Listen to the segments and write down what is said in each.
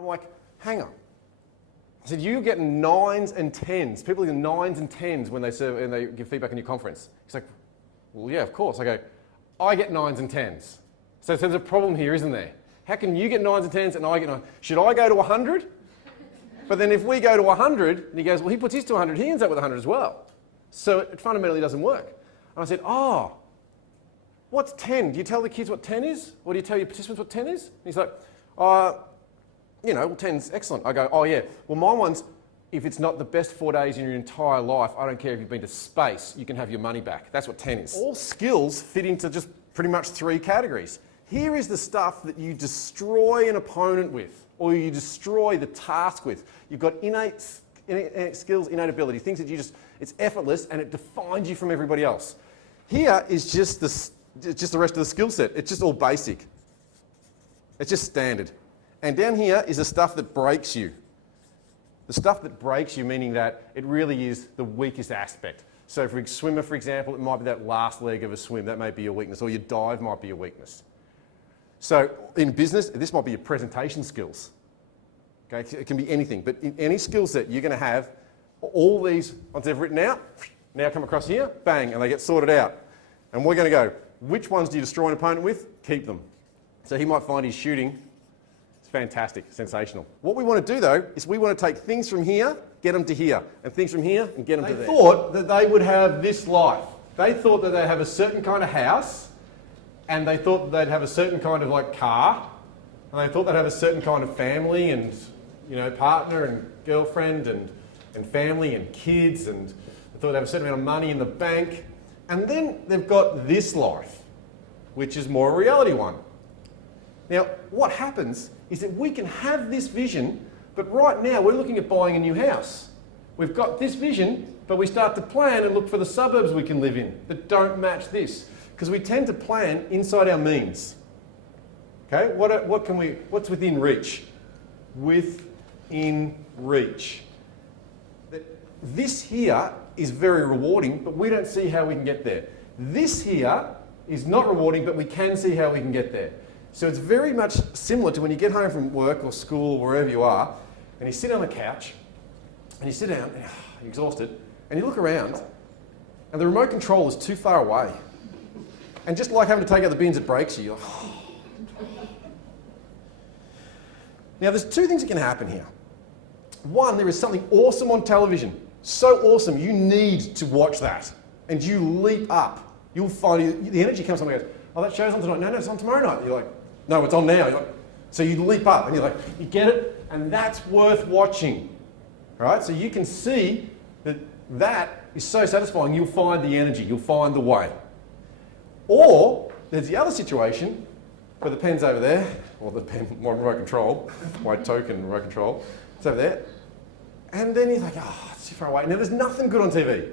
I'm like, hang on. I said, you're getting 9s and 10s. People get 9s and 10s when they give feedback in your conference. He's like, well, yeah, of course. I go, I get 9s and 10s. So there's a problem here, isn't there? How can you get 9s and 10s and I get 9? Should I go to 100? But then if we go to 100, and he goes, well, he puts his to 100, he ends up with 100 as well. So it fundamentally doesn't work. And I said, oh, what's 10? Do you tell the kids what 10 is? Or do you tell your participants what 10 is? And he's like, you know, well, 10's excellent. I go, oh yeah, well my one's, if it's not the best 4 days in your entire life, I don't care if you've been to space, you can have your money back. That's what 10 is. All skills fit into just pretty much 3 categories. Here is the stuff that you destroy an opponent with, or you destroy the task with. You've got innate skills, innate ability, things that you just, it's effortless and it defines you from everybody else. Here is just the rest of the skill set. It's just all basic. It's just standard. And down here is the stuff that breaks you. The stuff that breaks you, meaning that it really is the weakest aspect. So for a swimmer, for example, it might be that last leg of a swim. That may be your weakness, or your dive might be your weakness. So in business, this might be your presentation skills. Okay, it can be anything, but in any skill set, you're going to have all these, once they've written out, now come across here, bang, and they get sorted out. And we're going to go, which ones do you destroy an opponent with? Keep them. So he might find his shooting, it's fantastic, sensational. What we want to do though, is we want to take things from here, get them to here, and things from here, and get them to there. They thought that they would have this life. They thought that they'd have a certain kind of house, and they thought that they'd have a certain kind of like car, and they thought they'd have a certain kind of family and, you know, partner and girlfriend and family and kids, and they thought they'd have a certain amount of money in the bank. And then they've got this life, which is more a reality one. Now, what happens is that we can have this vision, but right now we're looking at buying a new house. We've got this vision, but we start to plan and look for the suburbs we can live in that don't match this. Because we tend to plan inside our means. Okay, what's within reach? Within reach. This here is very rewarding, but we don't see how we can get there. This here is not rewarding, but we can see how we can get there. So it's very much similar to when you get home from work or school or wherever you are, and you sit on the couch, and you sit down, and you're exhausted, and you look around, and the remote control is too far away. And just like having to take out the bins, it breaks you. You're like, oh. Now there's 2 things that can happen here. One, there is something awesome on television. So awesome, you need to watch that. And you leap up. You'll find, the energy comes on and goes, oh, that show's on tonight. No, it's on tomorrow night. You're like, no, it's on now. You're like, so you leap up and you're like, you get it? And that's worth watching. All right, so you can see that that is so satisfying, you'll find the energy, you'll find the way. Or there's the other situation where the pen's over there, or the pen, my remote control, my token remote control, it's over there. And then you're like, oh, it's too far away. Now there's nothing good on TV.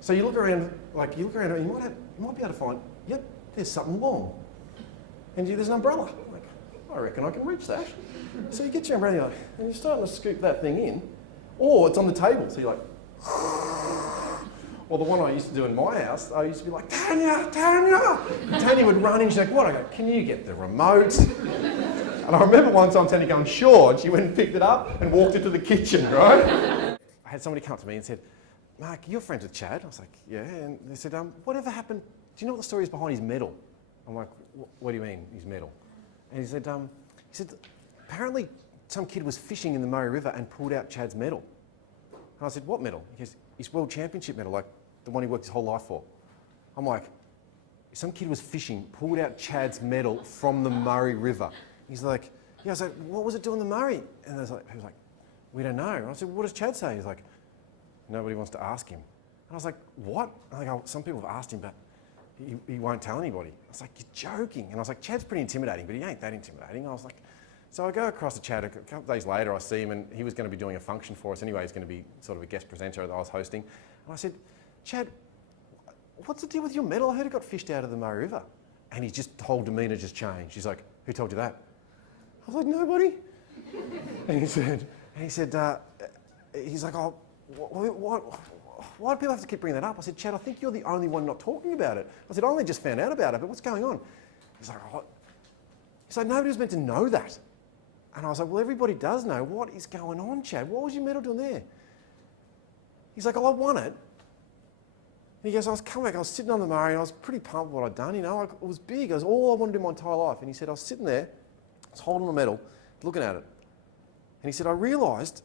So you look around, and you might be able to find, yep, there's something long. And there's an umbrella. Like, I reckon I can reach that. So you get your umbrella and you're starting to scoop that thing in. Or it's on the table, so you're like, or the one I used to do in my house, I used to be like, Tanya, Tanya! And Tanya would run in, she's like, what? I go, can you get the remote? And I remember one time Tanya going, sure, and she went and picked it up and walked into the kitchen, right? I had somebody come up to me and said, Mark, you're friends with Chad? I was like, yeah, and they said, whatever happened, do you know what the story is behind his medal? I'm like, what do you mean, his medal? And he said, apparently some kid was fishing in the Murray River and pulled out Chad's medal. And I said, what medal? He goes, his World Championship medal, like the one he worked his whole life for. I'm like, some kid was fishing, pulled out Chad's medal from the Murray River. He's like, yeah, I was like, what was it doing in the Murray? And he was like, we don't know. And I said, what does Chad say? He's like, nobody wants to ask him. And I was like, what? And I go, some people have asked him, but he won't tell anybody. I was like, you're joking. And I was like, Chad's pretty intimidating, but he ain't that intimidating. I was like, so I go across to Chad, a couple of days later I see him, and he was going to be doing a function for us anyway. He's going to be sort of a guest presenter that I was hosting. And I said, Chad, what's the deal with your medal? I heard it got fished out of the Murray River. And his whole demeanour just changed. He's like, who told you that? I was like, nobody. And he said, he's like, oh, why do people have to keep bringing that up? I said, Chad, I think you're the only one not talking about it. I said, I only just found out about it, but what's going on? He's like, nobody was meant to know that. And I was like, well, everybody does know. What is going on, Chad? What was your medal doing there? He's like, oh, I won it. And he goes, I was coming back, I was sitting on the Murray, and I was pretty pumped with what I'd done, you know, it was big, it was all I wanted to do my entire life. And he said, I was sitting there, I was holding the medal, looking at it. And he said, I realised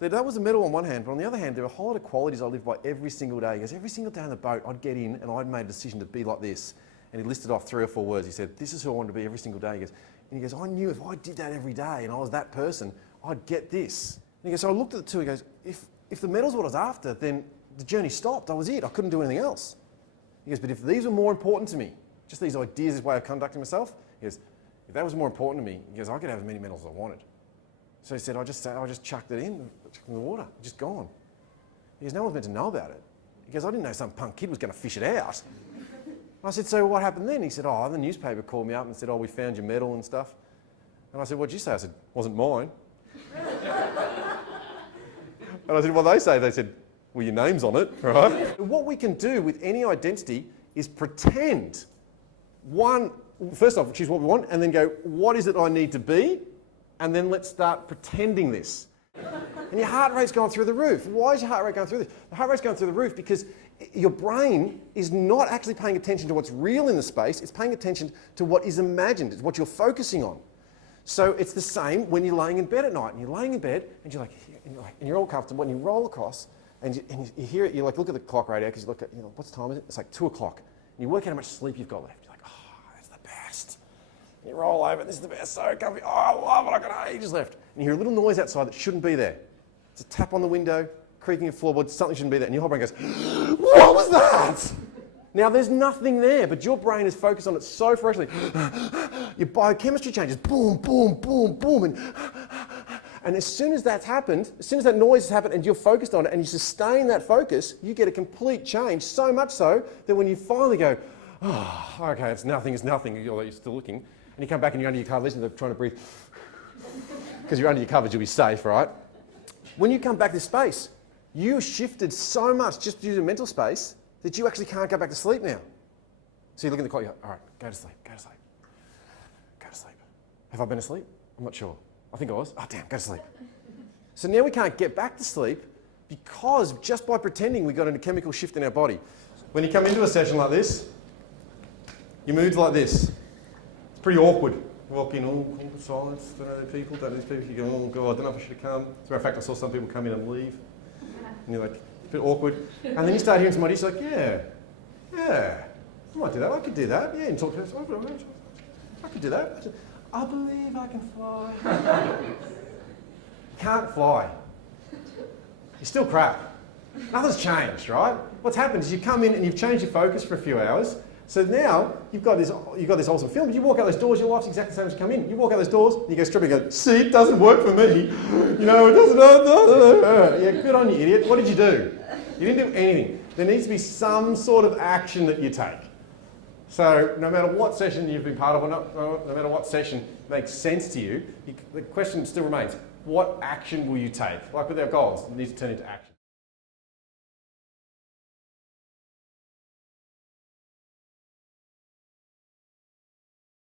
that was the medal on one hand, but on the other hand, there were a whole lot of qualities I lived by every single day. He goes, every single day on the boat, I'd get in and I'd made a decision to be like this. And he listed off 3 or 4 words. He said, this is who I wanted to be every single day. He goes, I knew if I did that every day and I was that person, I'd get this. And he goes, so I looked at the two, he goes, if the medal's what I was after, then the journey stopped. I was it. I couldn't do anything else. He goes, but if these were more important to me, just these ideas, this way of conducting myself, he goes, if that was more important to me, he goes, I could have as many medals as I wanted. So he said, I just chucked it in the water, just gone. He goes, no one's meant to know about it. He goes, I didn't know some punk kid was going to fish it out. I said, so what happened then? He said, oh, the newspaper called me up and said, oh, we found your medal and stuff. And I said, what'd you say? I said, wasn't mine. And I said, what did they say? They said, well, your name's on it, right? What we can do with any identity is pretend. First off, choose what we want, and then go, what is it I need to be? And then let's start pretending this. And your heart rate's going through the roof. Why is your heart rate going through this? The heart rate's going through the roof because your brain is not actually paying attention to what's real in the space, it's paying attention to what is imagined, it's what you're focusing on. So it's the same when you're laying in bed at night, and you're laying in bed, and you're like, and you're all comfortable, and you roll across, and you hear it, you like look at the clock radio, because you look at, what's the time is it? It's like 2 o'clock. And you work out how much sleep you've got left. You're like, oh, that's the best. And you roll over, this is the best, so comfy, oh, I love it, I've got ages left. And you hear a little noise outside that shouldn't be there. It's a tap on the window, creaking of floorboards, something shouldn't be there, and your whole brain goes, what was that? Now there's nothing there, but your brain is focused on it so freshly. Your biochemistry changes, boom, boom, boom, boom, and as soon as that's happened, as soon as that noise has happened and you're focused on it and you sustain that focus, you get a complete change, so much so that when you finally go, oh, okay, it's nothing, you're still looking, and you come back and you're under your covers and they're trying to breathe, because you're under your covers, you'll be safe, right? When you come back to space, you shifted so much just due to mental space that you actually can't go back to sleep now. So you look at the clock, you go, all right, go to sleep, go to sleep, go to sleep. Have I been asleep? I'm not sure. I think I was. Oh, damn, go to sleep. So now we can't get back to sleep because just by pretending we got a chemical shift in our body. When you come into a session like this, your mood's like this. It's pretty awkward. You walk in, oh, silence, don't know the people, don't know these people. You go, oh God, I don't know if I should have come. As a matter of fact, I saw some people come in and leave. And you're like, it's a bit awkward. And then you start hearing somebody, it's like, yeah, I might do that, I could do that. Yeah, and talk to us, I could do that. I believe I can fly. You can't fly. You're still crap. Nothing's changed, right? What's happened is you come in and you've changed your focus for a few hours. So now you've got this awesome film, but you walk out those doors, your life's exactly the same as you come in. You walk out those doors, you go straight and go, see, it doesn't work for me. You know, it doesn't. Yeah, good on you, idiot. What did you do? You didn't do anything. There needs to be some sort of action that you take. So no matter what session you've been part of or not, no matter what session makes sense to you, the question still remains, what action will you take? Like with our goals, it needs to turn into action.